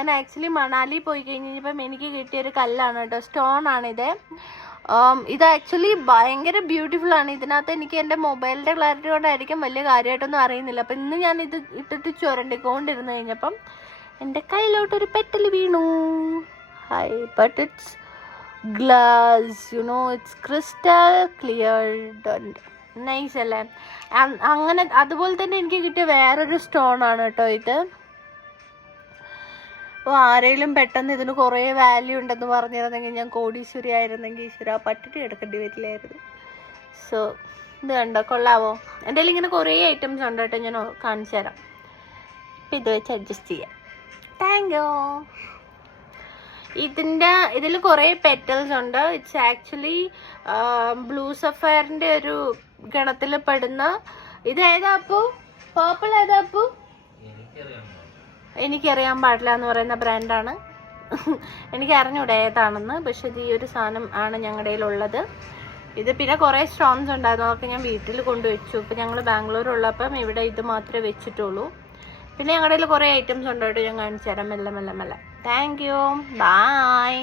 ഞാൻ ആക്ച്വലി മണാലി പോയി കഴിഞ്ഞപ്പം എനിക്ക് കിട്ടിയൊരു കല്ലാണ് കേട്ടോ, സ്റ്റോൺ ആണിത്. ഇത് ആക്ച്വലി ഭയങ്കര ബ്യൂട്ടിഫുൾ ആണ്. ഇതിനകത്ത് എനിക്ക് എൻ്റെ മൊബൈലിൻ്റെ ക്ലാരിറ്റി കൊണ്ടായിരിക്കും വലിയ കാര്യമായിട്ടൊന്നും അറിയുന്നില്ല. അപ്പം ഇന്ന് ഞാൻ ഇത് ഇട്ടിട്ട് ചുരണ്ടിക്കൊണ്ടിരുന്ന് കഴിഞ്ഞപ്പം എൻ്റെ കയ്യിലോട്ടൊരു പെറ്റൽ വീണു. High, but it's glass, it's crystal cleared. Nice അല്ലേ? അങ്ങനെ അതുപോലെ തന്നെ എനിക്ക് കിട്ടിയ വേറൊരു സ്റ്റോൺ ആണ് കേട്ടോ ഇത്. അപ്പോൾ ആരെങ്കിലും പെട്ടെന്ന് ഇതിന് കുറേ വാല്യൂ ഉണ്ടെന്ന് പറഞ്ഞിരുന്നെങ്കിൽ ഞാൻ കോടീശ്വരി ആയിരുന്നെങ്കിൽ ഈശ്വര പട്ടിട്ട് കിടക്കേണ്ടി വരില്ലായിരുന്നു. സോ ഇത് കണ്ടോ, കൊള്ളാവോ? എൻ്റെ കയ്യിൽ ഇങ്ങനെ കുറേ ഐറ്റംസ് ഉണ്ട് കേട്ടോ, ഞാൻ കാണിച്ചു തരാം. അപ്പം ഇത് വെച്ച് അഡ്ജസ്റ്റ് ചെയ്യാം. Thank you. ഇതിൽ കുറേ പെറ്റൽസ് ഉണ്ട്. ഇറ്റ്സ് ആക്ച്വലി ബ്ലൂ സഫയറിൻ്റെ ഒരു ഗണത്തിൽ പെടുന്ന. ഇത് ഏതാ അപ്പു? പേർപ്പിൾ ഏതാ അപ്പു? എനിക്കറിയാൻ പാടില്ല എന്ന് പറയുന്ന ബ്രാൻഡാണ്. എനിക്ക് അറിഞ്ഞൂടെ ഏതാണെന്ന്. പക്ഷെ ഇത് ഈ ഒരു സാധനം ആണ് ഞങ്ങളുടെ കയ്യിലുള്ളത്. ഇത് പിന്നെ കുറേ സ്റ്റോൺസ് ഉണ്ടായിരുന്നു, അതൊക്കെ ഞാൻ വീട്ടിൽ കൊണ്ടുവച്ചു. ഇപ്പം ഞങ്ങൾ ബാംഗ്ലൂരുള്ളപ്പം ഇവിടെ ഇത് മാത്രമേ വെച്ചിട്ടുള്ളൂ. പിന്നെ ഞങ്ങളുടെ കയ്യിൽ കുറേ ഐറ്റംസ് ഉണ്ട് കേട്ടോ, ഞാൻ കാണിച്ചു തരാം മെല്ലെ മെല്ലെ മെല്ലെ. Thank you, by.